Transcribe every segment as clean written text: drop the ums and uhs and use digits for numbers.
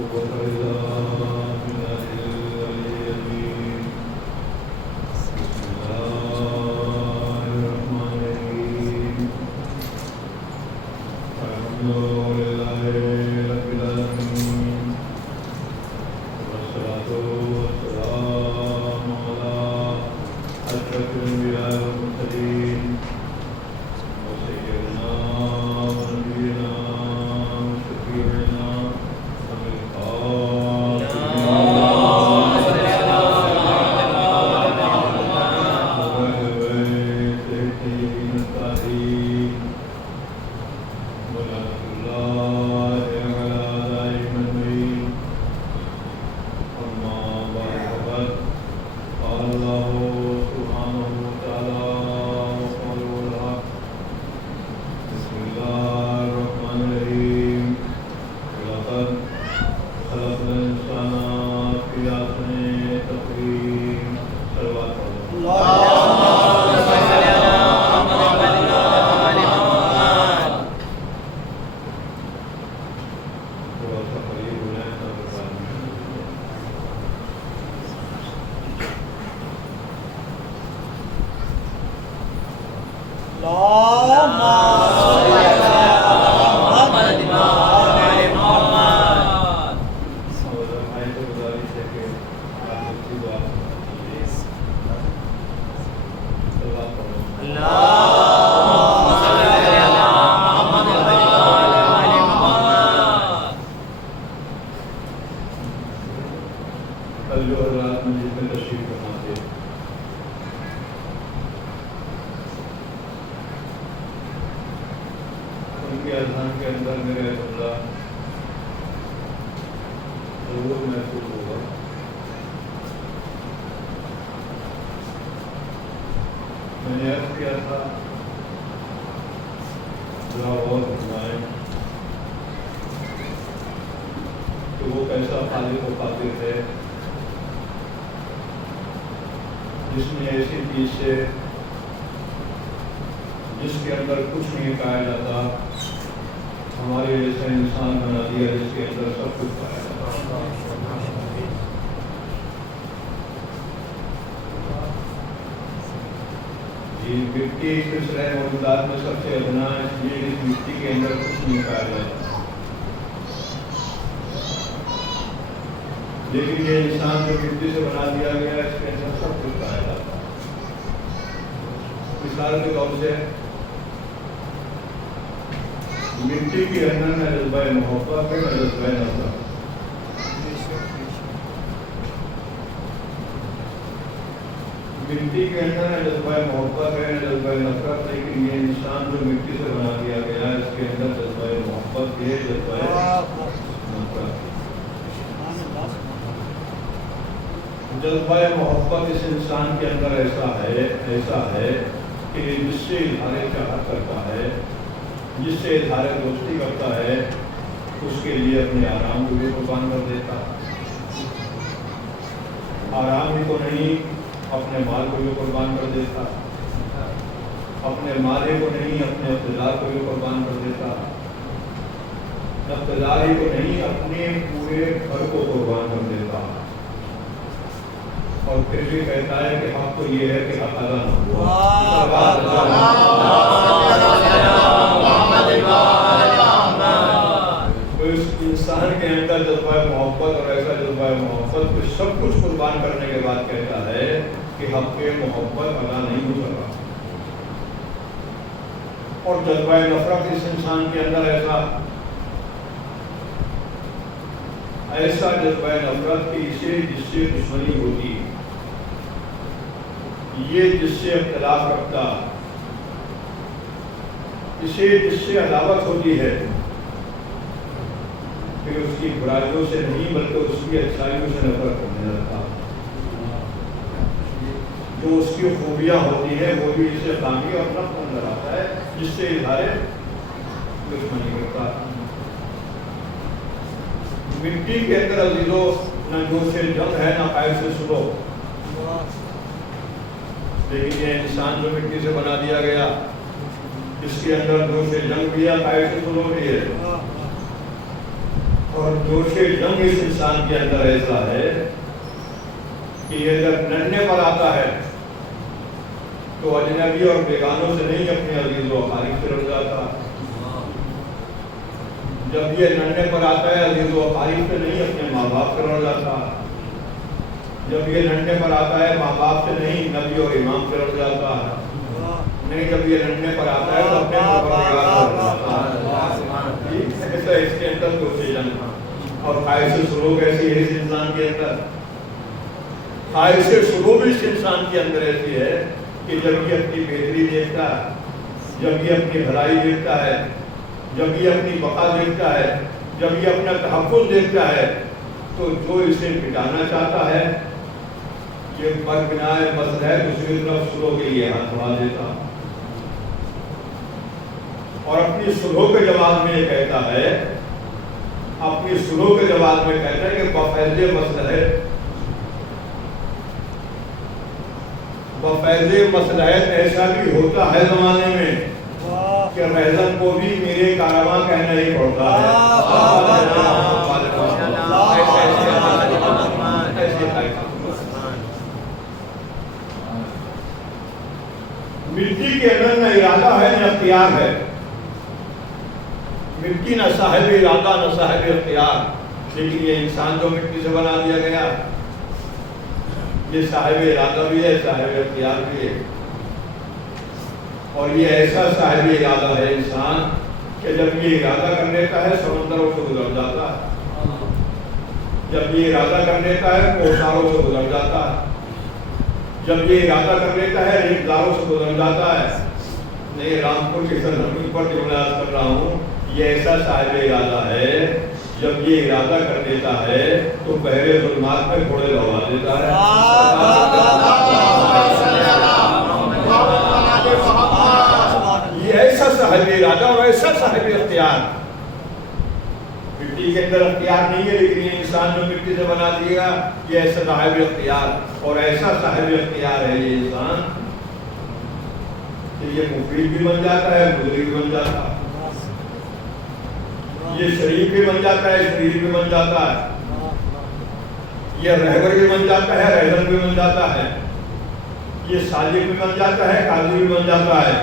قوة إلا بالله العلي العظيم. بسم الله الرحمن الرحيم. الحمد لله رب العالمين، والصلاة والسلام على أشرف الأنبياء والمرسلين وسيدنا ونبينا وشفيعنا کل جو حضرات مسجد میں تشریف فرما تھے، ان کے اذہان کے اندر میرے جملہ ضرور محسوس ہوگا۔ میں نے عرض کیا تھا ذرا غور فرمائیں کہ وہ کیسا خالق و قادر ہے جس نے ایسی چیز سے جس کے اندر کچھ نہیں پایا جاتا ہمارے جیسا انسان بنا دیا جس کے اندر سب کچھ پایا جاتا۔ یہ مٹی سلسلہ موجودات میں سب سے ادنا ہے، اس لیے اس مٹی کے اندر کچھ نہیں پایا جاتا، لیکن یہ انسان جو مٹی سے بنا دیا گیا اس کے اندر سب کچھ پایا جاتا ہے۔ مثال کے طور سے مٹی کے اندر میں جذبہ محبت ہے، میں جذبہ نفرت۔ مٹی کے اندر میں جذبہ محبت ہے، جذبہ نفرت، لیکن یہ انسان جو مٹی سے بنا دیا گیا اس کے اندر جذبہ محبت ہے، جذبہ نفرت۔ جذبہ محبت اس انسان کے اندر ایسا ہے کہ جس سے اظہار چاہت کرتا ہے، جس سے اظہار دوستی کرتا ہے، اس کے لیے اپنے آرام کو بھی قربان کر دیتا۔ آرام ہی کو نہیں، اپنے مال کو بھی قربان کر دیتا، اپنے مالے کو نہیں، اپنے اقتدار کو بھی قربان کر دیتا، اقتدار ہی کو نہیں، اپنے پورے گھر کو قربان کر دیتا، اور پھر بھی کہتا ہے کہ حق تو یہ ہے کہ حق ادا نہ ہوا۔ تو اس انسان کے اندر جذبہ محبت اور ایسا جذبہ محبت کہ سب کچھ قربان کرنے کے بعد کہتا ہے کہ حق کے محبت ادا نہیں ہو سکا۔ اور جذبہ نفرت اس انسان کے اندر ایسا جذبہ نفرت کہ اسے جس سے دشمنی ہوتی، یہ جس سے اختلاف رکھتا، اسے جس سے عداوت ہوتی ہے، پھر اس کی برائیوں سے نہیں بلکہ اس کی اچھائیوں سے نفرت کرنے لگتا۔ جو اس کی خوبیاں ہوتی ہیں وہ بھی اسے خامی اور نفرت نظر آتا ہے، جس سے اظہار دشمنی کرتا۔ مٹی کے اندر عزیزو نہ جوش جنگ ہے، نہ خیر سے سلو، لیکن یہ انسان جو مٹی سے بنا دیا گیا اس کے اندر جوش جنگ بھی ہے، خیر سے سلو بھی ہے۔ اور جوش جنگ اس انسان کے اندر ایسا ہے کہ یہ جب لڑنے پر آتا ہے تو اجنبی اور بیگانوں سے نہیں اپنے عزیز و اقارب سے لڑ جاتا. جب یہ لڑنے پر آتا ہے عزیز و اقارب سے نہیں اپنے ماں باپ سے لڑ جاتا. جب یہ لڑنے پر آتا ہے ماں باپ سے نہیں نبی اور امام سے لڑ جاتا ہے. نہیں, جب یہ لڑنے پر آتا ہے تو اپنے پروردگار سے لڑ جاتا ہے. ایسا اس کے اندر کوئی جنگ اور خواہش سلوک ایسی ہے اس انسان کے اندر. خواہش سلوک اس انسان کے اندر ایسی ہے کہ جب یہ اپنی بہتری دیکھتا ہے, جب یہ اپنی بھلائی دیکھتا ہے, جب یہ اپنی بقا دیکھتا ہے, جب یہ اپنا تحفظ دیکھتا ہے, تو جو اسے مٹانا چاہتا ہے یہ بربنائے مسئلہ ہے دوسری طرف سلو کے لیے ہاتھ بڑھا دیتا اور اپنی سلو کے جواب میں یہ کہتا ہے, اپنی سلو کے جواب میں کہتا ہے کہ بفیض مصلحت, بفیض مصلحت ایسا بھی ہوتا ہے زمانے میں کہ رہزن کو بھی میرے کارواں کہنا ہی پڑتا ہے. مٹی کے اندر نہ ارادہ ہے نہ اختیار ہے. مٹی نہ صاحب ارادہ نہ صاحب اختیار, لیکن یہ انسان جو مٹی سے بنا دیا گیا یہ صاحب ارادہ بھی ہے, صاحب اختیار بھی ہے. اور یہ ایسا صاحب ارادہ ہے انسان کہ جب یہ ارادہ کر لیتا ہے سمندروں سے گزر جاتا ہے, جب یہ ارادہ کر لیتا ہے کوساروں سے گزر جاتا ہے, جب یہ ارادہ کر لیتا ہے ریگزاروں سے گزر جاتا ہے. نہیں, رامپور کی سرزمین پر جو میں عرض کر رہا ہوں یہ ایسا صاحب ارادہ ہے, جب یہ ارادہ کر دیتا ہے تو بحر ظلمات میں گھوڑے دوڑا دیتا ہے. یہ ایسا صاحب ارادہ اور ایسا صاحب اختیار. مٹی کے اندر اختیار نہیں ہے, لیکن یہ انسان جو مٹی سے بنا دے گا یہ ایسا صاحب اختیار اور ایسا صاحب اختیار ہے یہ انسان کہ یہ مفید بھی بن جاتا ہے, مضر بھی بن جاتا ہے, یہ شریف بھی بن جاتا ہے, شریف بھی بن جاتا ہے, یہ رہبر بھی بن جاتا ہے, رہبر بھی بن جاتا ہے, یہ صالح بھی بن جاتا ہے, قاضی بھی بن جاتا ہے.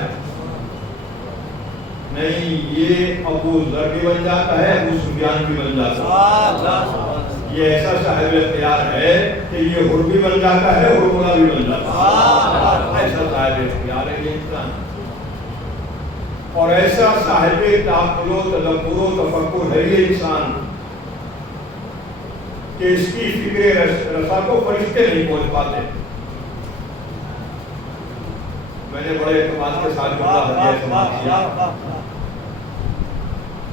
نہیں, یہ ابو ذر بھی بن جاتا ہے, ابو سفیان بھی بن جاتا ہے. یہ ایسا صاحب اختیار ہے کہ یہ حر بھی بن جاتا ہے, حرملا بھی بن جاتا ہے. ایسا صاحب اختیار ہے یہ انسان, اور ایسا صاحب تعقل و تدبر و تفکر ہے یہ انسان کہ اس کی فکر رسا کو فرشتے نہیں پہنچ پاتے. میں نے بڑے اعتماد کے ساتھ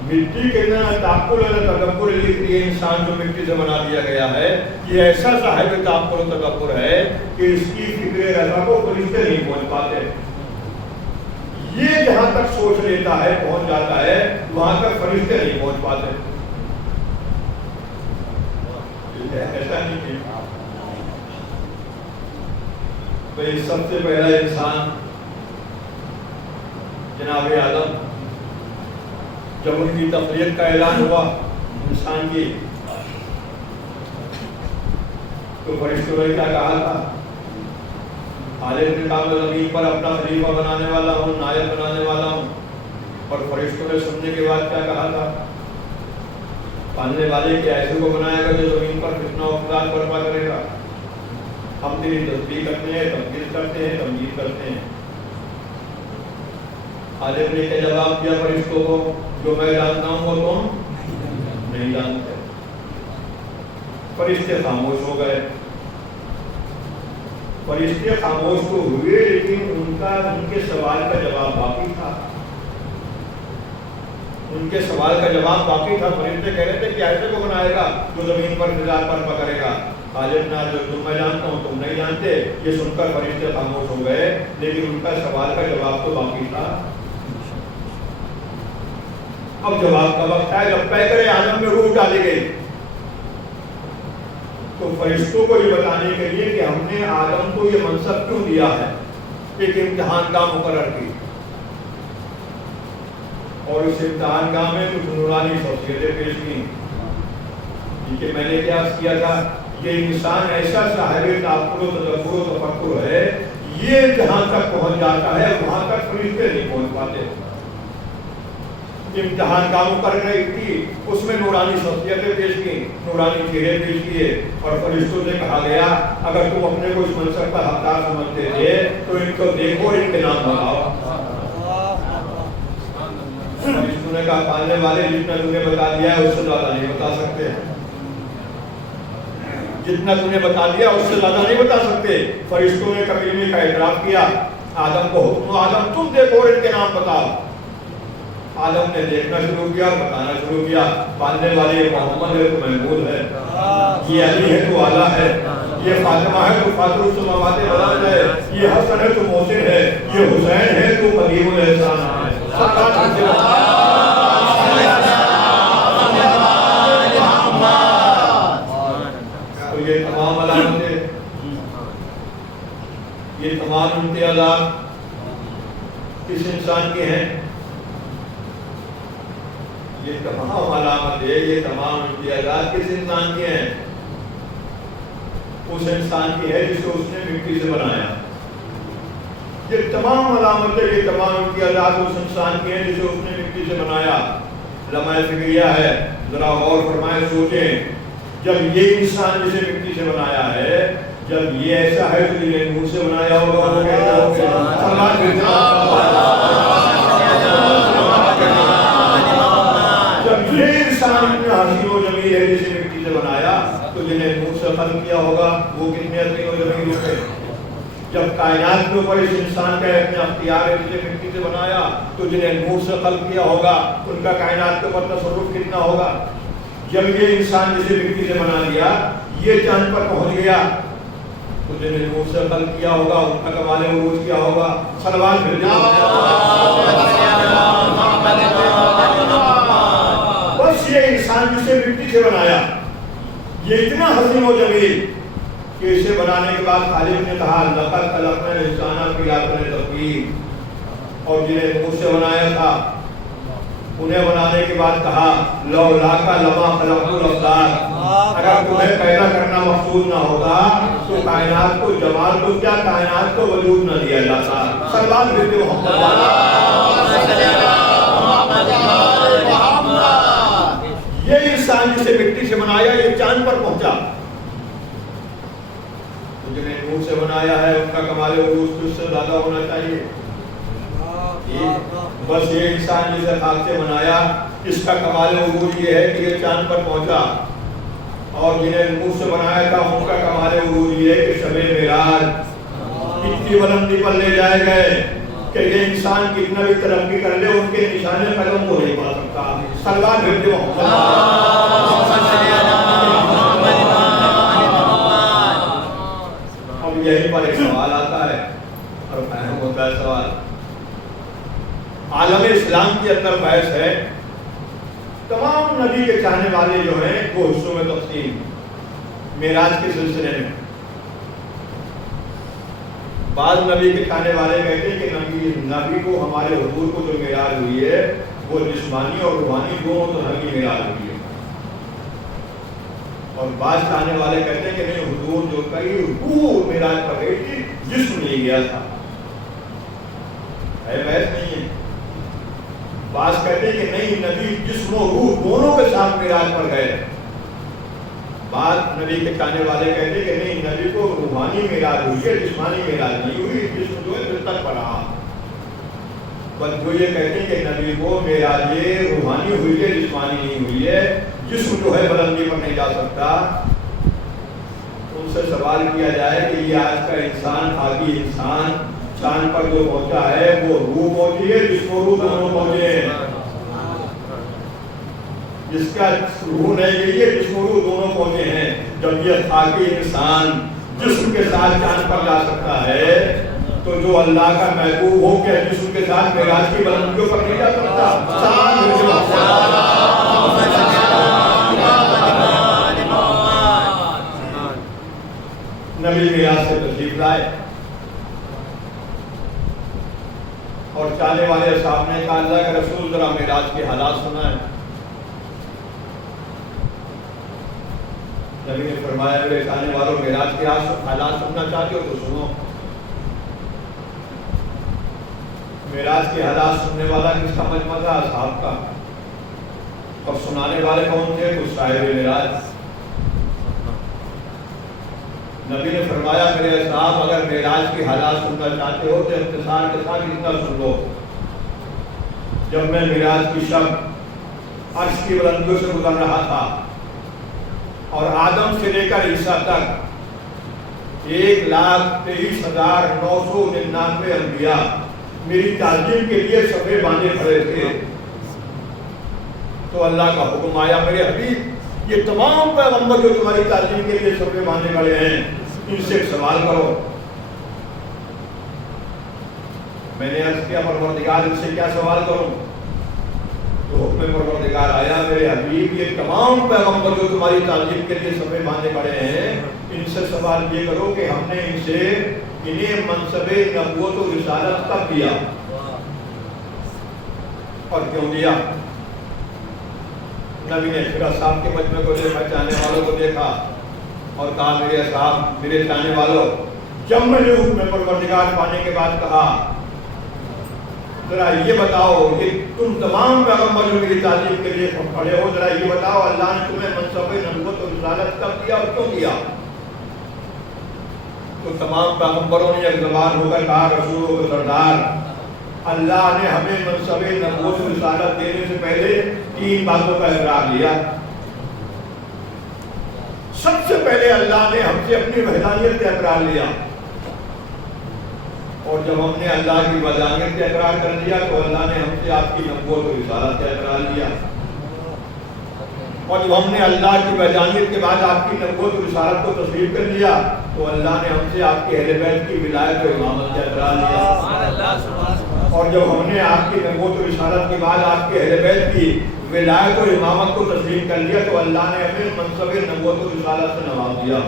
مٹی کے اندر تعقل و تدبر یہ انسان جو مٹی سے بنا دیا گیا ہے یہ ایسا صاحب تعقل و تدبر ہے کہ اس کی فکر رضا کو فرشتے نہیں پہنچ پاتے. یہ جہاں تک سوچ لیتا ہے پہنچ جاتا ہے, وہاں تک فرشتے نہیں پہنچ پاتے. ایسا نہیں ہے بھائی. سب سے پہلا انسان جناب آدم, جب ان کی تخلیق کا اعلان ہوا انسان کی تو فرشتوں نے کیا کہا تھا؟ خالق نے کہا میں زمین پر اپنا خلیفہ بنانے والا ہوں, نائب بنانے والا ہوں. اور فرشتوں نے سننے کے بعد کیا کہا تھا؟ پالنے والے کے ایسے کو بنائے گا جو زمین پر فتنہ و فساد برپا کرے گا. ہم تیری تصدیق کرتے ہیں, تبدیل کرتے ہیں, تمجید کرتے ہیں. خالق نے کیا جواب دیا فرشتوں کو؟ جو میں جانتا ہوں وہ تم نہیں جانتے. فرشتے خاموش ہو گئے. فرشتے خاموش تو ہوئے لیکن ان کے سوال کا جواب باقی تھا. ان کے سوال کا جواب باقی تھا. فرشتے کہہ رہے تھے کہ ایسے کو بنائے گا جو زمین پر فساد برپا کرے گا. خالق نے جو میں جانتا ہوں تم نہیں جانتے. یہ سن کر فرشتے خاموش ہو گئے لیکن ان کا سوال کا جواب تو باقی تھا. اب جواب کا وقت ہے. جب پیکر آدم میں روح ڈالی گئی تو فرشتوں کو یہ بتانے کے لیے کہ ہم نے آدم کو یہ منصب کیوں دیا ہے, ایک امتحان کا مقرر کی, اور اس امتحان گاہ میں کچھ نورانی شخصیتیں پیش کی. کہ میں نے کیا کیا تھا، یہ انسان ایسا صاحب تعقل و تدبر و تفکر ہے، یہ جہاں تک پہنچ جاتا ہے وہاں تک فرشتے نہیں پہنچ پاتے۔ امتحان کا مقرر کی، اس میں نورانی شخصیتیں پیش کی، نورانی چہرے پیش کیے، اور فرشتوں سے کہا گیا اگر تم اپنے کو اس منصب کا حقدار سمجھتے تھے تو ان کو دیکھو اور ان کے نام بتاؤ۔ فرشتوں نے کہا پالنے والے جتنا تم نے بتا دیا ہے اس سے زیادہ نہیں بتا سکتے، جتنا تم نے بتا دیا اس سے زیادہ نہیں بتا سکتے۔ فرشتوں نے کلمے کا اعتراف کیا، آدم کو حکم، آدم تم دیکھو اور ان کے نام بتاؤ۔ آدم نے دیکھنا شروع کیا، بتانا شروع کیا، پالنے والے یہ محمد ہے تو محمود ہے، یہ علی ہے تو اعلیٰ ہے، یہ فاطمہ ہے تو فاطر السماوات والارض ہے، یہ حسن ہے تو محسن ہے، یہ حسین ہے تو قدیم الاحسان ہے۔ تو یہ تمام علامتیں، یہ تمام امتیازات کس انسان کے ہیں؟ یہ تمام علامتیں، یہ تمام امتیازات کس انسان کے ہیں؟ اس انسان کی ہے جسے اس نے مٹی سے بنایا۔ یہ تمام علامتیں، یہ تمام امتیازات اس انسان کی ہیں جسے اس نے مٹی سے بنایا۔ لمحہ فکریہ ہے، ذرا غور فرمائیں، سوچیں، جب یہ انسان جسے مٹی سے بنایا ہے، جب یہ ایسا ہے تو یہ نور سے بنایا ہوگا، وہ کیسا ہوگا؟ جب یہ انسان اتنا حسین و جمیل ہے جسے مٹی سے بنایا تو جنہیں نور سے خلق کیا ہوگا وہ کتنے حسین و جمیل ہوتے۔ جب کائنات کے اوپر اس انسان کا اپنا اختیار ہے جسے مٹی سے بنایا تو جنہیں نور سے خلق کیا ہوگا ان کا کائنات کے اوپر تصرف کتنا ہوگا۔ جب یہ انسان جسے مٹی سے بنا لیا یہ چاند پر پہنچ گیا تو جنہیں نور سے خلق کیا ہوگا ان کا کمال عروج کیا ہوگا۔ صلوات بھیجو۔ بس یہ انسان جسے مٹی سے بنایا یہ اتنا حسین و جمیل کہ اسے بنانے کے بعد خالق نے کہا لقد خلقنا الانسان فی احسن تقویم، اور جنہیں نور سے بنایا تھا انہیں بنانے کے بعد کہا لولاک لما خلقت الابصار، اگر تمہیں پیدا کرنا مقصود نہ ہوتا تو کائنات کو جمال کو کیا کائنات کو وجود نہ دیا جاتا۔ صلوات بھیجو یہ انسان جسے مٹی سے بنایا یہ چاند پر پہنچا، جنہیں نور سے بنایا ہے ان کا کمال عروج اس سے زیادہ ہونا چاہیے۔ بس یہ انسان جسے خاک سے بنایا اس کا کمال عروج یہ ہے کہ یہ چاند پر پہنچا، اور جنہیں نور سے بنایا تھا ان کا کمال عروج یہ ہے کہ شب معراج اتنی بلندی پر لے جائے گئے کہ یہ انسان کتنا بھی ترقی کر لے ان کے نشانے قدم کو نہیں پا سکتا۔ صلوات بھیجو۔ اب یہیں پر ایک سوال آتا ہے اور اہم ہوتا ہے سوال، عالم اسلام کے اندر بحث ہے، تمام نبی کے چاہنے والے جو ہیں وہ حصوں میں تقسیم، معراج کے سلسلے میں بعض نبی کے چاہنے والے کہتے ہیں کہ نبی کو ہمارے حضور کو جو معراج ہوئی ہے وہ جسمانی اور روحانی دونوں طرح کی معراج ہوئی ہے، اور بعض چاہنے والے کہتے ہیں کہ نہیں حضور جو کئی روح معراج پر گئی تھی جسم نہیں گیا تھا، بحث نہیں ہے۔ بعض کہتے ہیں کہ نہیں نبی جسم و روح دونوں کے ساتھ معراج پر گئے، بعض نبی کے چاہنے والے کہتے ہیں کہ نہیں نبی کو روحانی معراج ہوئی ہے جسمانی معراج نہیں ہوئی، جسم جو ہے دل تک پڑا۔ بس جو یہ کہتے ہیں کہ نبی کو معراج روحانی ہوئی ہے جسمانی نہیں ہوئی ہے، جسم جو ہے بلندی پر نہیں جا سکتا، ان سے سوال کیا جائے کہ یہ آج کا انسان خاکی انسان چاند پر جو پہنچا ہے وہ روح پہنچی ہے جسم و روح دونوں پہنچے ہیں، جس کا روح نہیں گئی ہے جسم و روح دونوں پہنچے ہیں۔ جب یہ خاکی انسان جسم کے ساتھ چاند پر جا سکتا ہے تو جو اللہ کا محبوب ہو کیا جسم کے ساتھ معراج کی بلندیوں پر نہیں جا سکتا؟ نبی معراج سے تشریف لائے اور چاہنے والے صاحب نے کہا اللہ کے رسول ذرا معراج کے حالات سنائیں۔ نبی نے فرمایا میرے چاہنے والوں معراج کے حالات سننا چاہتے ہو تو سنو. معراج کے حالات سننے والا کس کا مجمع تھا؟ اصحاب کا. اور سنانے والے کون تھے؟ تو صاحب معراج. نبی نے فرمایا میرے اصحاب اگر معراج کے حالات سننا چاہتے ہو تو اختصار کے ساتھ اتنا سن لو. جب میں معراج کی شب عرش کی بلندیوں سے گزر رہا تھا اور آدم سے لے کر عیسیٰ تک 1,23,999 انبیاء میری تعظیم کے لیے صفے باندھے کھڑے تھے تو اللہ کا حکم آیا میرے حبیب یہ تمام پیغمبر جو تمہاری تعظیم کے لیے صفے باندھے کھڑے ہیں ان سے ایک سوال کرو. میں نے عرض کیا پروردگار ان سے کیا سوال کروں؟ تو حکم پروردگار آیا میرے حبیب یہ تمام پیغمبر جو تمہاری تعظیم کے لیے صفے باندھے کھڑے ہیں ان سے سوال یہ کرو کہ ہم نے ان سے انہیں منصب نبوت و رسالت کب دیا اور کیوں دیا؟ نبی نے پھر اصحاب کے مجمع کو دیکھا، چاہنے والوں کو دیکھا اور کہا میرے اصحاب میرے چاہنے والوں جب میں نے حکم پروردگار پانے کے بعد کہا ذرا یہ بتاؤ کہ تم تمام پیغمبر جو میری تعظیم کے لیے کھڑے ہو ذرا یہ بتاؤ اللہ نے تمہیں منصب نبوت و رسالت کب دیا اور کیوں دیا؟ تو تمام پیغمبروں نے ایک زبان ہو کر کہا رسولوں کے سردار اللہ نے ہمیں منصب نبوت و رسالت دینے سے پہلے 3 باتوں کا اقرار لیا. سب سے پہلے اللہ نے ہم سے اپنی وحدانیت کا اقرار لیا اور جب ہم نے اللہ کی وحدانیت کا اقرار کر لیا تو اللہ نے ہم سے آپ کی نبوت و رسالت کا اقرار لیا اور جب ہم نے اللہ کی وحدانیت کے بعد آپ کی نبوت و رسالت کو تسلیم کر لیا تو اللہ نے ہم سے آپ کے اہل بیت کی ولایت و امامت کا اقرار لیا اور جب ہم نے آپ کی نبوت و رسالت کے بعد آپ کے اہل بیت کی ولایت و امامت کو تسلیم کر لیا تو اللہ نے ہمیں منصب نبوت و رسالت سے نواز دیا.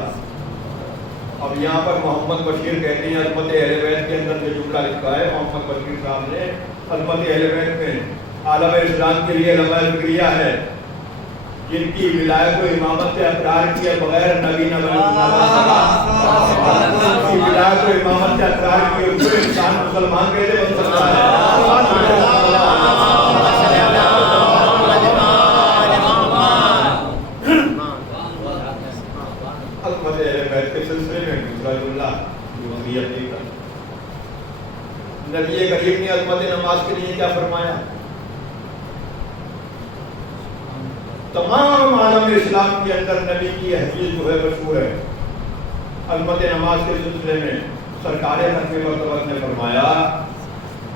اب یہاں پر محمد بشیر کہتے ہیں عظمت اہل بیت کے اندر جو جملہ لکھا ہے محمد بشیر صاحب نے عظمت اہل بیت میں عالم اسلام کے لیے لمحہ ذکریہ ہے جن کی ولایت و امامت سے اقرار کیا بغیر نبی کی ولایت و امامت سے اقرار کیے ہوئے انسان مسلمان کیسے بن سکتا ہے؟ عظمت اہل بیت کے سلسلے میں دوسرا جملہ نبی کریم نے عظمت نماز کے لیے کیا فرمایا؟ تمام عالم اسلام کے اندر نبی کی حدیث جو ہے مشہور ہے. عظمت نماز کے سلسلے میں سرکار حکیم مرتبہ نے فرمایا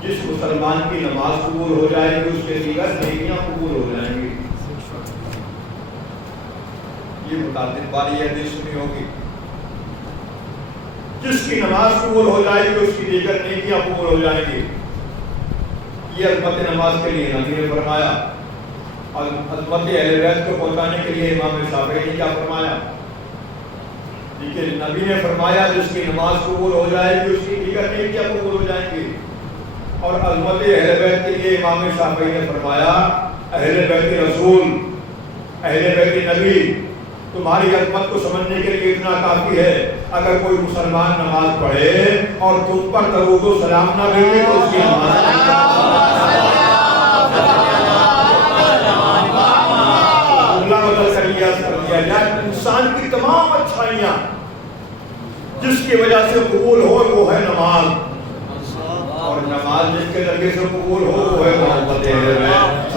جس مسلمان کی نماز قبول ہو جائے گی اس کے دیگر نیکیاں قبول ہو جائیں گی. یہ متعدد بار یہ حدیث سنی ہوگی جس کی نماز قبول ہو جائے گی اس کی دیگر نیکیاں قبول ہو جائیں گی. یہ عظمت نماز کے لیے نبی نے فرمایا. اور عظمت اہل بیت کو پہنچانے کے لیے امام شافعی نے کیا فرمایا؟ لیکن نبی نے فرمایا جس کی نماز قبول ہو جائے گی اس کی دیگر نیکیاں قبول ہو جائیں گی. اور عظمت اہل بیت کے لیے امام شافعی نے فرمایا اہل بیت رسول اہل بیت نبی تمہاری عظمت کو سمجھنے کے لیے اتنا کافی ہے اگر کوئی مسلمان نماز پڑھے اور تم پر درود و سلام نہ بھیجے تو اس کی نماز انسان کی تمام اچھائیاں جس کی وجہ سے قبول ہو وہ ہے نماز اور نماز جس کے ذریعے سے قبول ہو وہ ہے محبت اہل بیت.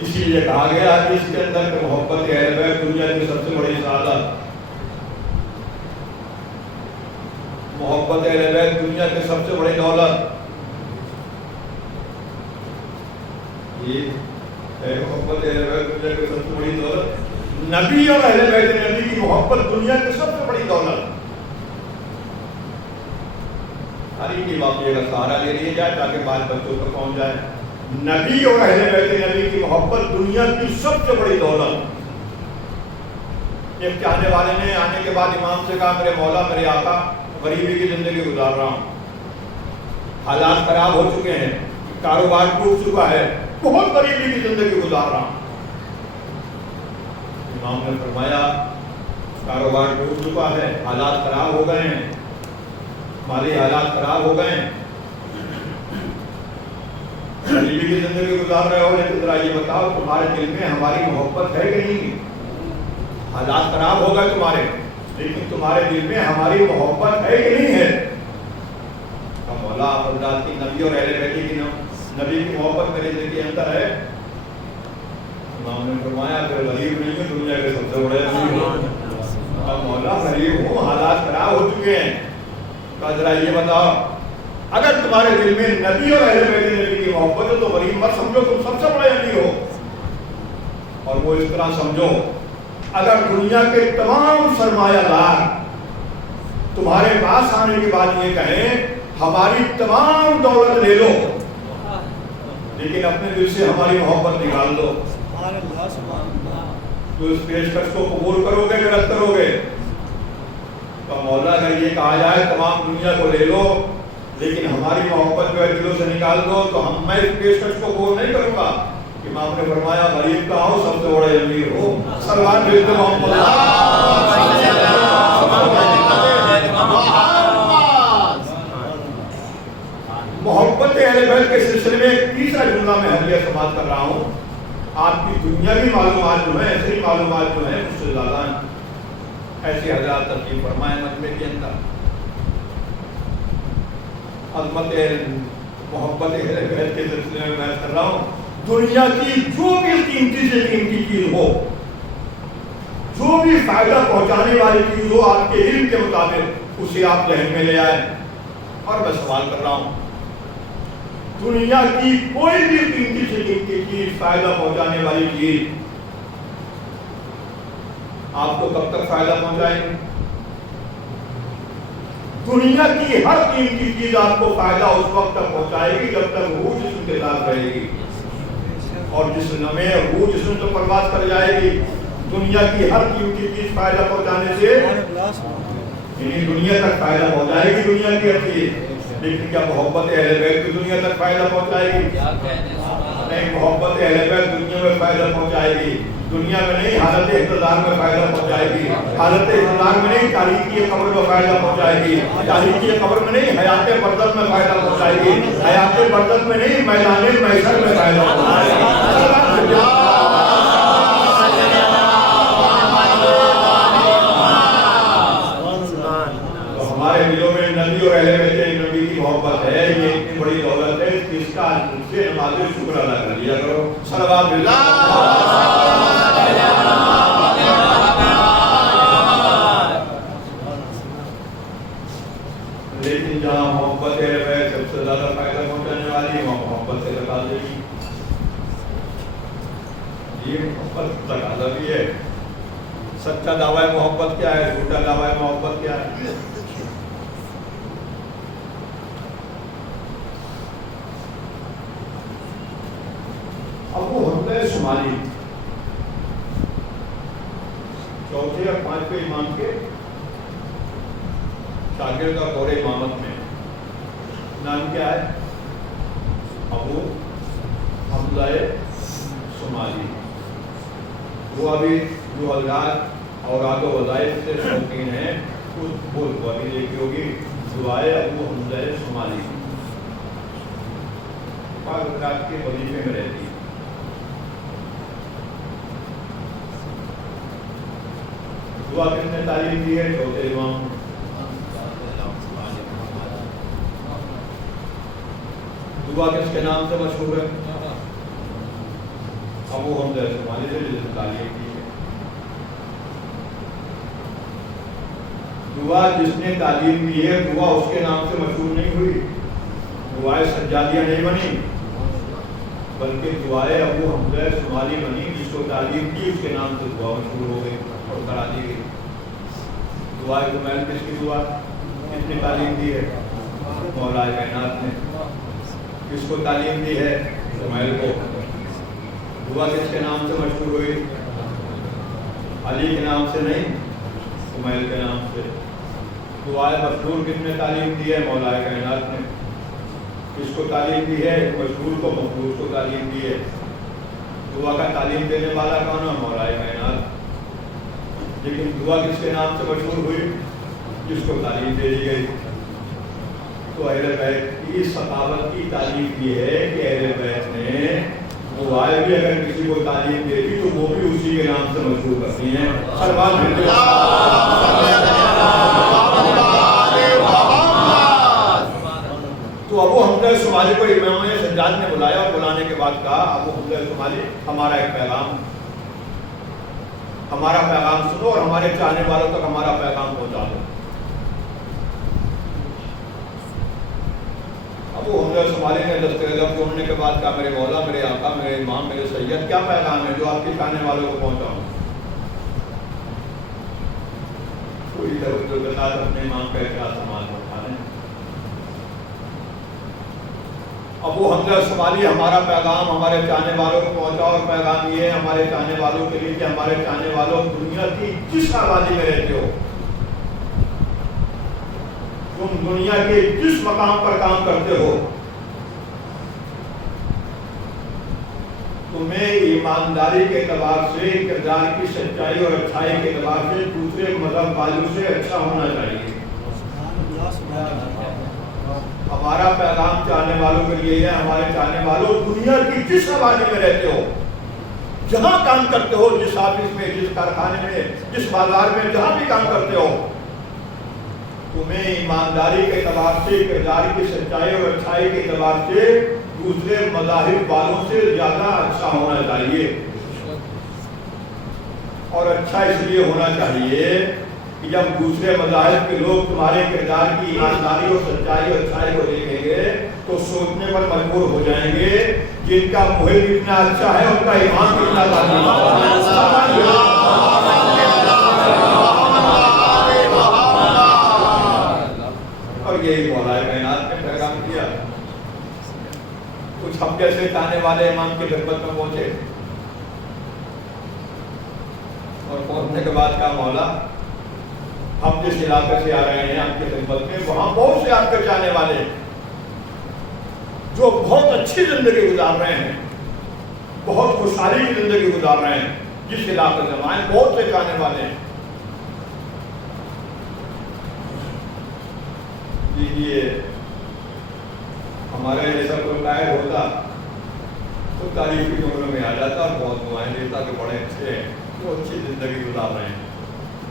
اسی لیے کہا گیا حدیث کے اندر کہ محبت اہل بیت دنیا کی سب سے بڑی سعادت. محبت اہل بیت دنیا کی سب سے بڑی دولت. محبت اہل بیت دنیا کی سب سے بڑی دولت. نبی اور اہل بیت نبی کی محبت دنیا کی سب سے بڑی دولت. ہر ایک واقعے کا سہارا لے لیا جائے تاکہ بال بچوں تک پہنچ جائے. نبی اور اہل بیت نبی کی محبت دنیا کی سب سے بڑی دولت. ایک چاہنے والے نے آنے کے بعد امام سے کہا میرے مولا میرے آقا غریبی کی زندگی گزار رہا ہوں, حالات خراب ہو چکے ہیں, کاروبار ٹوٹ چکا ہے، بہت غریبی کی زندگی گزار رہا ہوں۔ امام نے فرمایا کاروبار ٹوٹ چکا ہے، حالات خراب ہو گئے ہیں، مالی حالات خراب ہو گئے ہیں، غریبی کی زندگی گزار رہے ہو، لیکن ذرا یہ بتاؤ تمہارے دل میں ہماری محبت ہے کہ نہیں؟ حالات خراب ہو گئے تمہارے، لیکن تمہارے دل میں ہماری محبت ہے کہ نہیں ہے؟ کہ مولا حضرات کی نبی اور اہل بیت کی نبی کی محبت میرے دل کے اندر ہے۔ امام نے فرمایا کہ غریب نہیں ہے، دنیا کے سب سے بڑے غریب ہوں۔ اب مولا غریب ہوں، حالات خراب ہو چکے ہیں، کہ ذرا یہ بتاؤ اگر تمہارے دل میں نبی اور اہل بیت نبی کی محبت ہے تو غریب مت سمجھو، تم سب سے بڑے نبی ہو۔ اور وہ اس طرح سمجھو اگر دنیا کے تمام سرمایہ دار تمہارے پاس آنے کے بعد یہ کہیں ہماری تمام دولت لے لو لیکن اپنے دل سے ہماری محبت نکال دو، تو اس پیشکش کو قبول کرو گے کہ رد کرو گے؟ تو مولا اگر یہ کہا جائے تمام دنیا کو لے لو لیکن ہماری محبت جو ہے دلوں سے نکال دو تو میں اس پیشکش کو قبول نہیں کروں گا۔ امام نے فرمایا غریب کا ہو سب سے بڑے امیر ہو۔ سلوات بھیج دو محمد محبت اہل بیت کے سلسلے میں ایک تیسرا جملہ میں حلیہ سماعت کر رہا ہوں۔ آپ کی دنیاوی معلومات جو ہیں، ایسی معلومات جو ہیں مجھ سے زیادہ ایسی حضرات ترتیب فرمائے مجمع کے اندر۔ عظمت محبت اہل بیت کے سلسلے میں بحث کر رہا ہوں۔ دنیا کی جو بھی قیمتی سے قیمتی چیز ہو، جو بھی فائدہ پہنچانے والی چیز ہو آپ کے علم کے مطابق اسے آپ ذہن میں لے آئیں۔ اور میں سوال کر رہا ہوں دنیا کی کوئی بھی قیمتی سے قیمتی چیز، فائدہ پہنچانے والی چیز آپ کو کب تک فائدہ پہنچائے گی؟ دنیا کی ہر قیمتی چیز آپ کو فائدہ اس وقت تک پہنچائے گی جب تک روح جسم کے ساتھ رہے گی، اور جسم میں روح جسم تو پرواز کر جائے گی۔ دنیا کی ہر قیمتی چیز فائدہ پہنچانے سے یعنی دنیا تک فائدہ پہنچائے گی دنیا کی ہر چیز، لیکن کیا محبت اہل بیت کی دنیا تک فائدہ پہنچائے گی؟ نہیں، محبت اہل بیت دنیا میں فائدہ پہنچائے گی، دنیا میں نہیں، حالت اقتدار میں فائدہ پہنچائے گی، حالت اقتدار میں نہیں، تاریخی قبر میں فائدہ پہنچائے گی، تاریخی قبر میں نہیں، حیات برزخ میں فائدہ پہنچائے گی، حیات برزخ میں نہیں، میدان محشر میں فائدہ پہنچائے گی۔ تو ہمارے دلوں میں نبی اور اہل بیت نبی کی محبت ہے، یہ اتنی بڑی دولت ہے، اس کا سے نماز شکر ادا کر لیا کرو۔ صلوات لیکن جہاں محبت ہے سب سے زیادہ فائدہ پہنچانے والی وہاں محبت سے تقاضے بھی، یہ محبت تقاضا بھی ہے۔ سچا دعوی محبت کیا ہے، جھوٹا دعوی محبت کیا ہے؟ ابو حمزہ شمالی چوتھے اور پانچویں امام کے شاگرد اور دور امامت میں، نام کیا ہے؟ ابو حمزہ شمالی۔ وہ ابھی جو حضرات اوراد و وظائف سے شوقین ہیں وہ ابھی دیکھی ہوگی دعائے ابو حمزہ شمالی، بعض حضرات کے وظیفے میں رہتی ہے۔ دعا کس نے تعلیم دی ہے؟ چوتھے امام۔ دعا کس کے نام سے مشہور ہے؟ ابو حمزہ شمالی سے جس نے تعلیم دی ہے۔ دعا جس نے تعلیم دی ہے دعا اس کے نام سے مشہور نہیں ہوئی، دعائے سجادیہ نہیں بنی، بلکہ دعائے ابو حمزہ شمالی بنی، جس کو تعلیم دی اس کے نام سے دعا مشہور ہو گئی اور کرا دی گئی۔ دعائے کمیل کس کی دعا؟ کس نے تعلیم دی ہے؟ مولا کائنات نے۔ کس کو تعلیم دی ہے؟ کمیل کو۔ دعا کس کے نام سے مشہور ہوئی؟ علی کے نام سے نہیں، کمیل کے نام سے۔ دعائے مشہور کس نے تعلیم دی ہے؟ مولا کائنات نے۔ اس کو تعلیم دی ہے، مشہور کو مقبول کو تعلیم دی ہے۔ دعا کا تعلیم دینے والا کون ہے؟ مولا کائنات۔ لیکن دعا کس کے نام سے مشہور ہوئی؟ جس کو تعلیم دے دی گئی۔ تو اہل بیت کی ثقافت کی تعلیم یہ ہے کہ اہل بیت نے دعائیں بھی اگر کسی کو تعلیم دے دی تو وہ بھی اسی کے نام سے مشہور کرتی ہیں۔ تو ابو حمزہ شمالی کو امام سجاد نے بلایا اور بلانے کے بعد کہا ابو حمزہ شمالی ہمارا ایک پیغام، ہمارا پیغام سنو اور ہمارے چاہنے والوں تک ہمارا پیغام پہنچا دو۔ ابو حمزہ شمالی نے دستگیر چھوڑنے کے بعد کہا میرے مولا، میرے آقا، میرے امام، میرے سید، کیا پیغام ہے جو آپ کے چاہنے والوں کو پہنچاؤں؟ پوری توجہ کے ساتھ اپنے امام کا اعتراض سماعت کرتا ہے۔ ابو حمزہ شمالی ہمارا پیغام ہمارے چاہنے والوں کو پہنچاؤ، اور پیغام یہ ہے ہمارے چاہنے والوں کے لیے کہ ہمارے چاہنے والوں دنیا کی جس آبادی میں رہتے ہو، تم دنیا کے جس مقام پر کام کرتے ہو، تمہیں ایمانداری کے اعتبار سے، کردار کی سچائی اور اچھائی کے اعتبار سے دوسرے مذہب والوں سے اچھا ہونا چاہیے۔ ہمارا پیغام چاہنے والوں کے لیے ہے، ہمارے چاہنے والوں دنیا کی جس آبادی میں رہتے ہو، جہاں کام کرتے ہو، جس آفس میں، جس کارخانے میں، جس بازار میں، جہاں بھی کام کرتے ہو، تمہیں ایمانداری کے اعتبار سے، کردار کی سچائی اور اچھائی کے اعتبار سے دوسرے مذاہب والوں سے زیادہ اچھا ہونا چاہیے۔ اور اچھا اس لیے ہونا چاہیے کہ جب دوسرے مذاہب کے لوگ تمہارے کردار کی ایمانداری اور سچائی اور اچھائی کو دیکھیں گے تو سوچنے پر مجبور ہو جائیں گے جن کا محل کتنا اچھا ہے، ان کا ایمان کتنا تعلیم۔ اور یہی مولا کائنات نے پیغام دیا۔ کچھ ہم جیسے چاہنے والے امام کی خدمت میں پہنچے اور پہنچنے کے بعد کہا مولا ہم جس علاقے سے آ رہے ہیں آپ کی خدمت میں، وہاں بہت سے آپ کے چاہنے والے جو بہت اچھی زندگی گزار رہے ہیں، بہت خوشحالی کی زندگی گزار رہے ہیں، جس علاقے سے آئے بہت سے چاہنے والے ہیں۔ لیجیے ہمارے جیسا کوئی قائد ہوتا تو تاریخی جملوں میں آ جاتا اور بہت دعائیں دیتا کہ بڑے اچھے ہیں، جو اچھی زندگی گزار رہے ہیں۔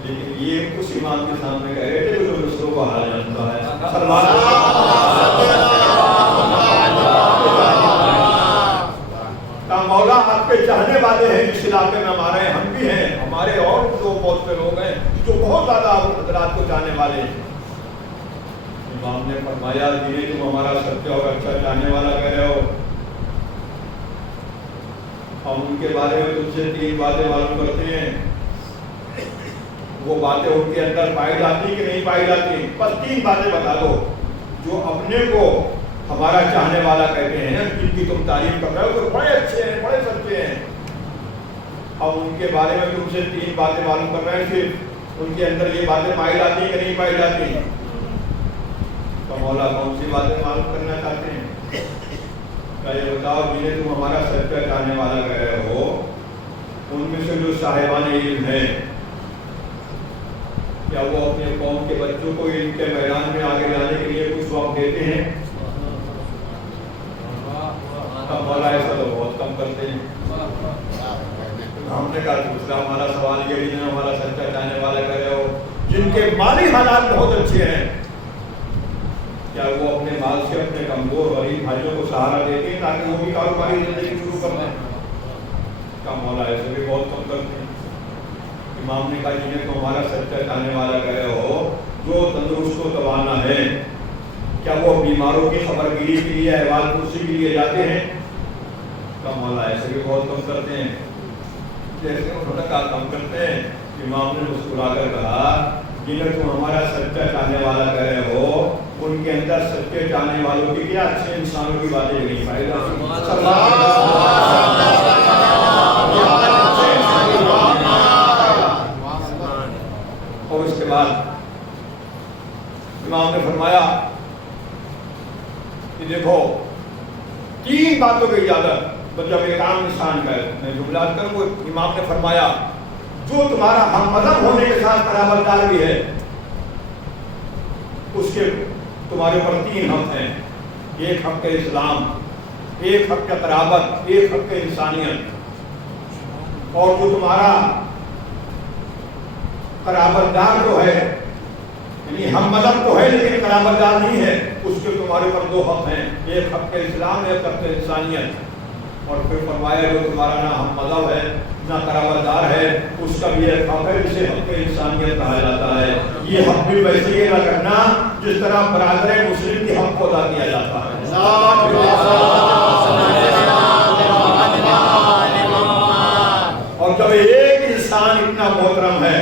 لیکن یہ اس امام کے سامنے کہہ رہے تھے جو دوسروں کو حال جانتا ہے۔ مولا آپ کے چاہنے والے ہیں جس علاقے میں ہمارے ہیں، ہم بھی ہیں، ہمارے اور جو بہت سے لوگ ہیں جو بہت زیادہ حضرات کو چاہنے والے ہیں۔ امام نے فرمایا جنہیں تم ہمارا سچا اور اچھا چاہنے والا کہہ رہے ہو، ہم ان کے بارے میں تم سے 3 باتیں معلوم کرتے ہیں۔ وہ باتیں ان کے اندر پائی جاتی کہ نہیں پائی جاتی؟ بس 3 باتیں بتا دو جو اپنے کو ہمارا چاہنے والا کہتے ہیں، جن کی تم تعریف کر رہے ہو کہ بڑے اچھے ہیں، بڑے سچے ہیں۔ ہم ان کے بارے میں تم سے 3 باتیں معلوم کر رہے ہیں، صرف ان کے اندر یہ باتیں پائی جاتی کہ نہیں پائی جاتی؟ تو مولا کون سی باتیں معلوم کرنا چاہتے ہیں؟ کیا یہ بتاؤ جنہیں تم ہمارا سچا چاہنے والا کہہ رہے ہو، ان میں سے جو صاحبان علم ہیں، کیا وہ اپنے قوم کے بچوں کو علم کے میدان میں آگے لانے کے لیے کچھ وقت دیتے ہیں؟ مولا ایسا تو بہت کم کرتے ہیں۔ ہم نے کہا دوسرا ہمارا سوال یہ بھی نہیں، ہمارا سچا چاہنے والا کہہ رہے ہو جن کے مالی حالات بہت اچھے ہیں، کیا وہ اپنے مال سے اپنے کمزور غریب بھائیوں کو سہارا دیتے ہیں تاکہ وہ بھی کاروباری زندگی شروع کر دیں؟ کا مولا ایسے بھی بہت کم کرتے ہیں۔ امام نے کہا جنہیں تو ہمارا سچا چاہنے والا کہہ رہے ہو جو تندرست کو توانا ہے، کیا وہ بیماروں کی خبر گیری کے لیے، احوال پرسی کے لیے جاتے ہیں؟ کا مولا ایسے بھی بہت کم کرتے ہیں۔ جیسے انہوں کا کم کرتے ہیں، امام نے مسکرا کر کہا جنہیں تم ہمارا سچا چاہنے والا کہہ رہے ہو ان کے اندر سچے چاہنے والوں کی کیا اچھے انسانوں کی باتیں نہیں پائی جاتی۔ اور اس کے بعد امام نے فرمایا کہ دیکھو 3 باتوں کی اجازت، تو جب ایک عام انسان کا میں جملات کروں وہ امام نے فرمایا جو تمہارا ہم مذہب ہونے کے ساتھ برابر دار بھی ہے اس کے تمہارے اوپر 3 حق ہیں، ایک حق اسلام، ایک حق قرابت، ایک حق انسانیت، اور جو تمہارا قرابت دار جو ہے یعنی ہم مذہب تو ہے لیکن قرابت دار نہیں ہے، اس کے تمہارے اوپر 2 حق ہیں، ایک حق اسلام، ایک حق انسانیت۔ اور پھر فرمایا جو تمہارا نہ ہم مذہب ہے نہ قرابت دار ہے اس کا بھی ایک حق ہے جسے حق انسانیت کہا جاتا ہے۔ یہ حق بھی ویسے ہی ادا کرنا جس طرح برادر مسلم کے حق کو ادا کیا جاتا ہے۔ اور جب ایک انسان اتنا محترم ہے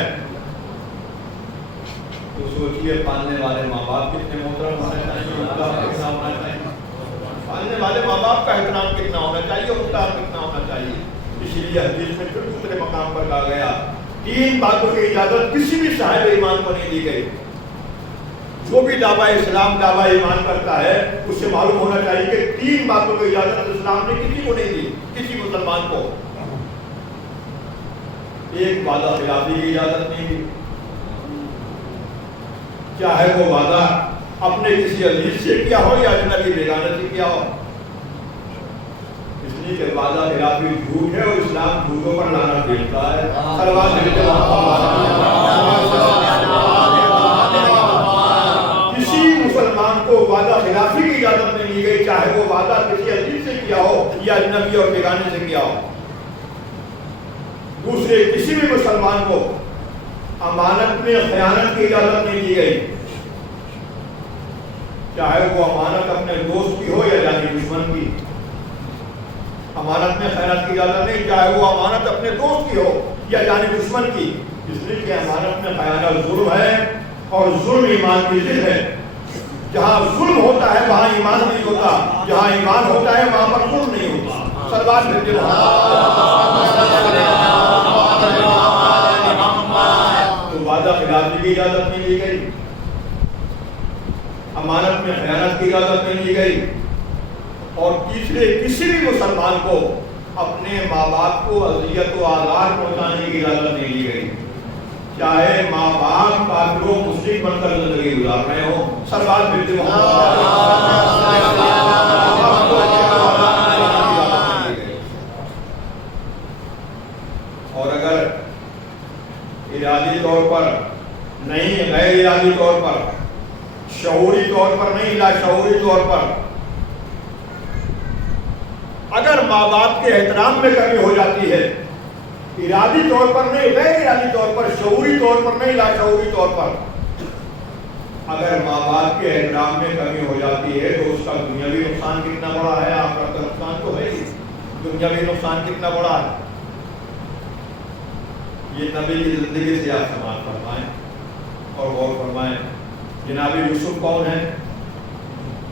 تو سوچئے پالنے والے ماں باپ کتنے محترم ہونے چاہیے، پالنے والے ماں باپ کا احترام کتنا ہونا چاہیے، مختار کتنا ہونا چاہیے۔ اس لیے حدیث میں پھر دوسرے مقام پر کہا گیا 3 باتوں کی اجازت کسی بھی صاحب ایمان کو نہیں دی گئی۔ جو بھی دعویٰ اسلام دعویٰ ایمان کرتا ہے اس سے معلوم ہونا چاہیے کہ 3 باتوں کی اجازت اسلام نے کسی کو نہیں دی، کسی مسلمان کو۔ ایک وعدہ خلافی کی اجازت نہیں دی، چاہے وہ وعدہ اپنے کسی عزیز سے کیا ہو یا اجنبی بیگانہ سے کیا ہو، اس لیے کہ وعدہ خلافی جھوٹ ہے اور اسلام جھوٹوں پر لعنت بھیجتا ہے۔ کسی مسلمان کو وعدہ خلافی کی اجازت نہیں دی گئی، چاہے وہ وعدہ کسی عزیز سے کیا ہو یا اجنبی اور بیگانے سے کیا ہو۔ دوسرے کسی بھی مسلمان کو امانت میں خیانت کی اجازت نہیں دی گئی، چاہے وہ امانت اپنے دوست کی ہو یا جانی دشمن کی۔ امانت میں خیانت کی اجازت نہیں، چاہے وہ امانت اپنے دوست کی ہو یا جانی دشمن کی، اس لیے کہ امانت میں خیانت ظلم ہے اور ظلم ایمان کی ضد ہے۔ جہاں ظلم ہوتا ہے وہاں ایمان نہیں ہوتا، جہاں ایمان ہوتا ہے وہاں پر ظلم نہیں ہوتا۔ سلوات بھیجے تو وعدہ خلافی کی اجازت نہیں دی گئی، امانت میں خیانت کی اجازت نہیں دی گئی، اور تیسرے کسی بھی مسلمان کو اپنے ماں باپ کو اذیت و آزار پہنچانے کی اجازت نہیں دی گئی، چاہے ماں باپ کافر و مشرک بن کر زندگی گزار رہے ہوں۔ سربراہ بھیجتے اور اگر ارادی طور پر نہیں، غیر ارادی طور پر، شعوری طور پر نہیں، لا شعوری طور پر اگر ماں باپ کے احترام میں کمی ہو جاتی ہے، ارادی طور پر نہیں، غیر ارادی طور پر، شعوری طور پر نہیں، لا شعوری طور پر اگر ماں باپ کے احترام میں کمی ہو جاتی ہے تو اس کا دنیاوی نقصان کتنا بڑا ہے، آخرت کا نقصان تو ہے ہی، دنیاوی نقصان کتنا بڑا ہے، یہ نبی کی زندگی سے آپ سماعت فرمائیں اور غور فرمائیں۔ جناب یوسف کون ہے؟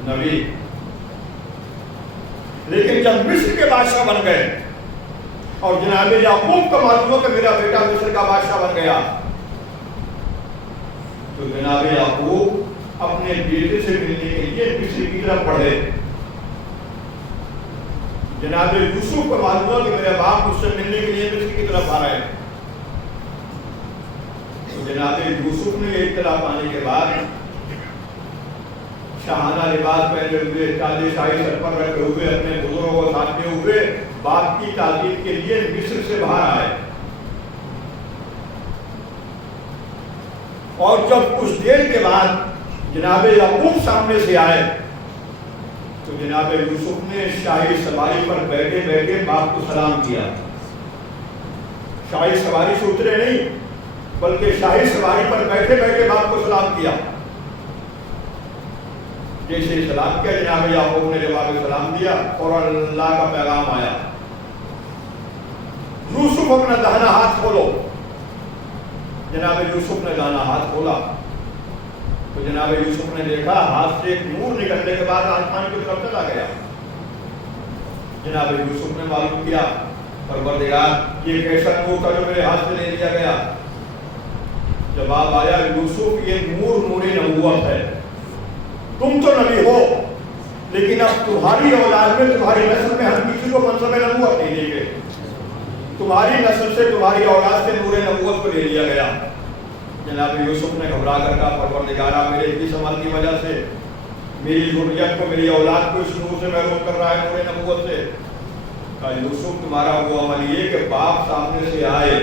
نبی، لیکن جب مصر کے بادشاہ بن گئے اور جناب یعقوب کا معلوم ہو کہ میرا بیٹا مصر کا بادشاہ بن گیا تو جناب یعقوب اپنے بیٹے سے ملنے کے لیے مصر کی طرف بڑھے۔ جناب یوسف کو معلوم ہو کہ میرے باپ مجھ سے ملنے کے لیے مصر کی طرف آ رہے ہیں، تو جناب یوسف نے اطلاع پانے کے بعد شاہانہ لباس پہنے ہوئے، تاج شاہی سر پر رکھے ہوئے، اپنے بزرگوں کو ساتھ ہوئے باپ کی تعظیم کے لیے مصر سے باہر آئے، اور جب کچھ دیر کے بعد جناب یعقوب سامنے سے آئے تو جناب یوسف نے شاہی سواری پر بیٹھے بیٹھے باپ کو سلام کیا۔ شاہی سواری سے اترے نہیں بلکہ شاہی سواری پر بیٹھے بیٹھے باپ کو سلام کیا۔ جیسے سلام کیا جناب یعقوب نے جواب سلام دیا اور اللہ کا پیغام آیا، یوسف اپنا دہنا ہاتھ کھولو۔ جناب یوسف نے دہنا ہاتھ کھولا تو جناب یوسف نے دیکھا ہاتھ سے ایک نور نکلنے کے بعد آسمان کی طرف چلا گیا۔ جناب یوسف نے معلوم کیا پروردگار یہ کیسا نور تھا جو میرے ہاتھ سے لے لیا گیا؟ جواب آیا یوسف یہ نور نور نبوت ہے، تم تو نبی ہو لیکن اب تمہاری اولاد میں تمہاری نسل میں ہم کسی کو منصب نبوت نہیں دیں گے. تمہاری نسل سے تمہاری اولاد سے نور نبوت کو لے لیا گیا. جناب یوسف نے گھبرا کر کہا پروردگارا میرے اس عمل کی وجہ سے میری ذریت کو میری اولاد کو اس نور سے محروم کر رہا ہے نور نبوت سے. کہا یوسف تمہارا وہ عمل یہ کہ باپ سامنے سے آئے,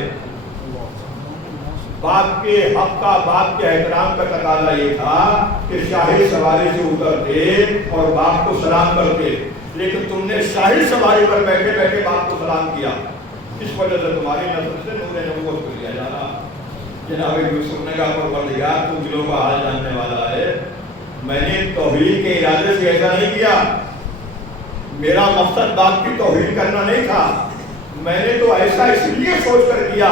باپ کے حق کا باپ کے احترام کا تقاضا یہ تھا کہ شاہی سواری سے اترتے اور باپ کو سلام کرتے, لیکن تم نے شاہی سواری پر بیٹھے بیٹھے باپ کو سلام کیا. اس وجہ سے تمہاری نسل سے نور نبوت کو لیا جانا. جناب یوسف نے کہا پروردگار تو دلوں کا حال جاننے والا ہے, میں نے توحید کے ارادے سے ایسا نہیں کیا, میرا مقصد باپ کی توحید کرنا نہیں تھا, میں نے تو ایسا اس لیے سوچ کر کیا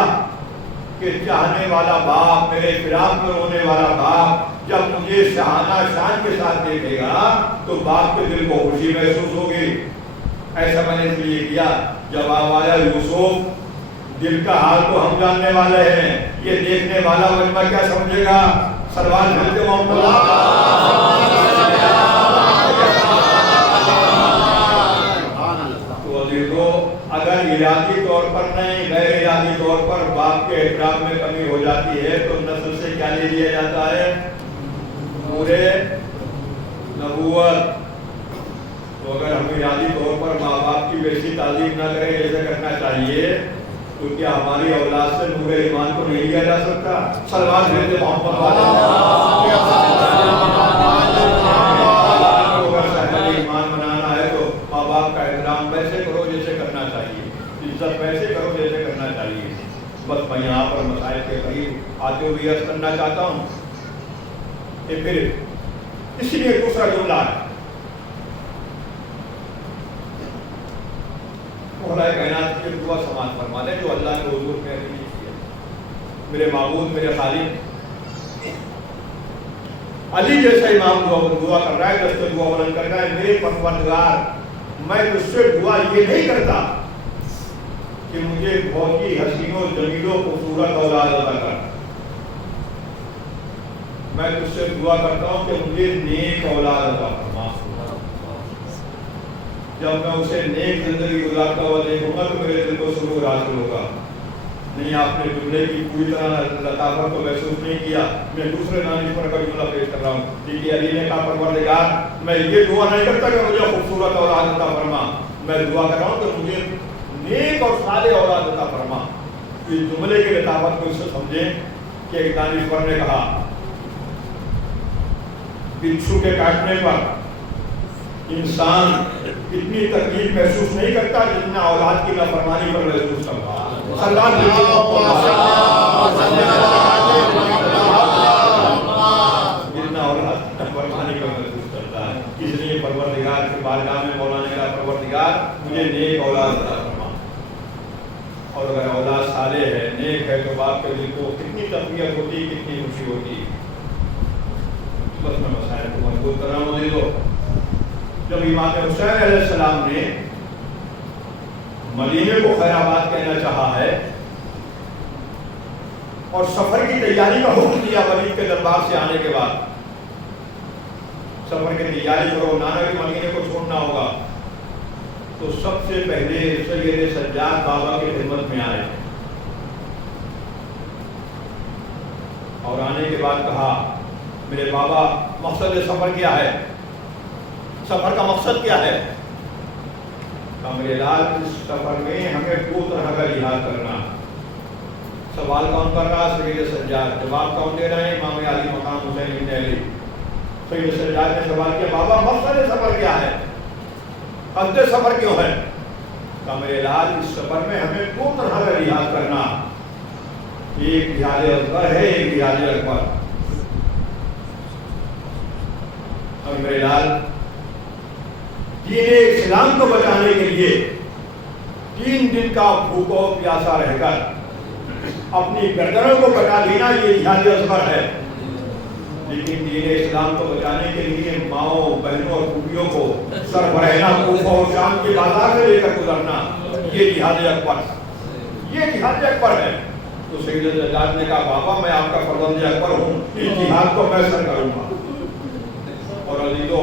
کہ چاہنے والا باپ, میرے فراق میں رونے والا باپ جب مجھے شاہانہ شان کے ساتھ دیکھے گا تو باپ کے دل کو خوشی محسوس ہوگی. ایسا میں نے اس لیے کیا. جب آیا یوسف دل کا حال تو ہم جاننے والے ہیں, یہ دیکھنے والا مجمع کیا سمجھے گا؟ سروال بھلتے محمد تو دیکھو, اگر ارادی طور پر نہیں غیر ارادی طور پر باپ کے احترام میں کمی ہو جاتی ہے تو نسل سے کیا لے لیا جاتا ہے؟ نور نبوت. تو اگر ہم ارادی طور پر ماں باپ کی ویسی تعظیم نہ کریں جیسے کرنا چاہیے تو کیا ہماری اولاد سے نور ایمان کو نہیں لیا جا سکتا؟ سلمان بھیجتے محمد اگر ایمان بنانا ہے تو ماں باپ کا احترام ویسے کرو جیسے کرنا چاہیے, عزت ویسے کرو جیسے کرنا چاہیے. بس میں یہاں پر مسائل کے قریب آتے ہوئے عرض کرنا چاہتا ہوں کہ پھر اس لیے دوسرا جملہ ہے, مولا کائنات کی دعا سماعت فرما دے جو اللہ کے حضور میں عرض کی ہے. میرے معبود, میرے خالق, علی جیسا امام دعا کر رہا ہے, دست دعا بلند کر رہا ہے, میرے پروردگار میں تجھ سے دعا یہ نہیں کرتا کہ مجھے بہت ہی حسین و جمیل و خوبصورت اولاد عطا کر, میں تجھ سے دعا کرتا ہوں کہ مجھے نیک اولاد عطا فرما. جب میں اسے نیک زندگی گزارتا ہوا دیکھوں گا تو میرے دل کو سرور حاصل ہوگا. نہیں, آپ نے جملے کی پوری طرح لطافت کو محسوس نہیں کیا. میں دوسرے دانش پر کا جملہ پیش کر رہا ہوں. دیکھیے علی نے کہا پروردگار میں یہ دعا نہیں کرتا کہ مجھے خوبصورت اولاد عطا فرما, میں دعا کر رہا ہوں کہ مجھے نیک اور صالح اولاد عطا فرما. اس جملے کی لطافت کو اس سے سمجھیں کہ ایک دانش پر نے کہا بچھو کے کاٹنے پر انسان اتنی تکلیف محسوس نہیں کرتا جتنا اولاد کی نافرمانی پر محسوس کرتا. جتنا اولاد نافرمانی پر محسوس کرتا ہے. اس لیے پروردگار کے بارگاہ میں مولا نے کہا پروردگار مجھے نیک اولاد عطا فرما. اور اگر اولاد صالح ہے, نیک ہے, تو باپ کے دل کو کتنی تقویت ہوتی, کتنی خوشی ہوتی. بس میں مسائل کو مضبوط کر رہا ہوں. دے دو جب امام حسین علیہ السلام نے مدینے کو خیر آباد کہنا چاہا ہے اور سفر کی تیاری کا حکم دیا ولید کے دربار سے آنے کے بعد, سفر کی تیاری کرو, نانا کے مدینے کو چھوڑنا ہوگا, تو سب سے پہلے سید سجاد بابا کی خدمت میں آئے اور آنے کے بعد کہا میرے بابا مقصد سفر کیا ہے, سفر کا مقصد کیا ہے؟ میرے لال اس سفر میں ہمیں دو طرح کا لحاظ کرنا. سوال کون کر رہا؟ سید سجاد. جواب کون دے رہے ہیں؟ امام علی مقام حسین بن علی. سید سجاد نے سوال کیا بابا مقصد سفر کیا ہے, قصد سفر کیوں ہے؟ میرے لال اس سفر میں ہمیں دو طرح کا لحاظ کرنا, ایک لحاظ اکبر ہے, ایک لحاظ اکبر. اور میرے لال دین اسلام کو بچانے کے لیے 3 دن کا بھوکا پیاسا رہ کر اپنی گردنوں کو بچا لینا یہ لحاظ اکبر ہے. لیکن دین اسلام کو بچانے کے لیے ماؤں, بہنوں اور پھوپھیوں کو سربراہنا کوفہ اور شام کے بازار سے لے کر گزرنا یہ لحاظ اکبر, یہ لحاظ اکبر ہے. تو سید سجاد نے کہا بابا میں آپ کا فرزند اکبر ہوں, اس جہاد کو میں سر کروں گا. اور عزیزو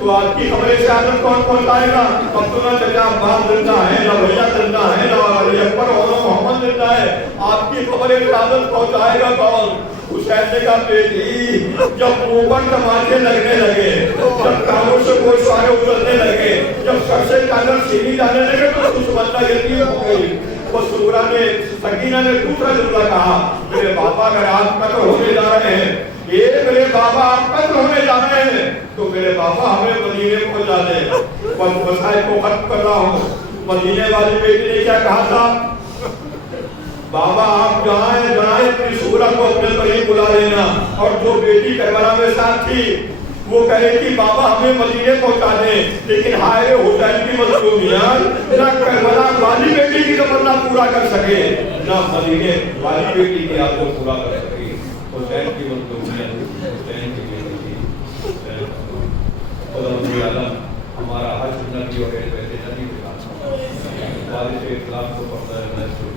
تو آپ کی خبر شہادت کون پہنچائے گا؟ اب تو نہ چچا عباس زندہ ہے، نہ بھیا زندہ ہے، نہ علی اکبر اور محمد زندہ ہے، آپ کی خبر شہادت پہنچائے گا کون؟ حسین نے کہا بیٹی جب اوپر تماچے لگنے لگے، جب کانوں سے گوشوارے اترنے لگے، جب سر سے چادر سینی جانے لگے تو کچھ بندہ یتیم ہو گئی۔ وہ سورہ نے سکینہ نے دوسرا جملہ کہا، میرے بابا اگر آپ قتل ہونے جا رہے ہیں، یہ میرے بابا آپ قتل ہونے جا رہے ہیں تو میرے بابا ہمیں مدینے پہنچا دے۔ بس مسائل کو ختم کر رہا ہوں۔ مدینے والی بیٹی نے کیا کہا تھا؟ بابا آپ جائیں اپنی سورہ کو اپنے قریب بلا لینا، اور جو بیٹی کربلا میں ساتھ تھی وہ کہے کہ بابا ہمیں مدینے پہنچا دیں، لیکن ہائے حسین کی مظلومیت نہ کربلا والی بیٹی کی تمنا پورا کر سکے، نہ مدینے والی بیٹی کی آپ کو پورا کر سکے۔ حسین کی مظلومیت، حسین کی بیٹی کی، خدا رب العالمین ہمارا ہر سنت کی اور ویسے نبی کے ساتھ وارث اسلام کو پڑھتا ہے۔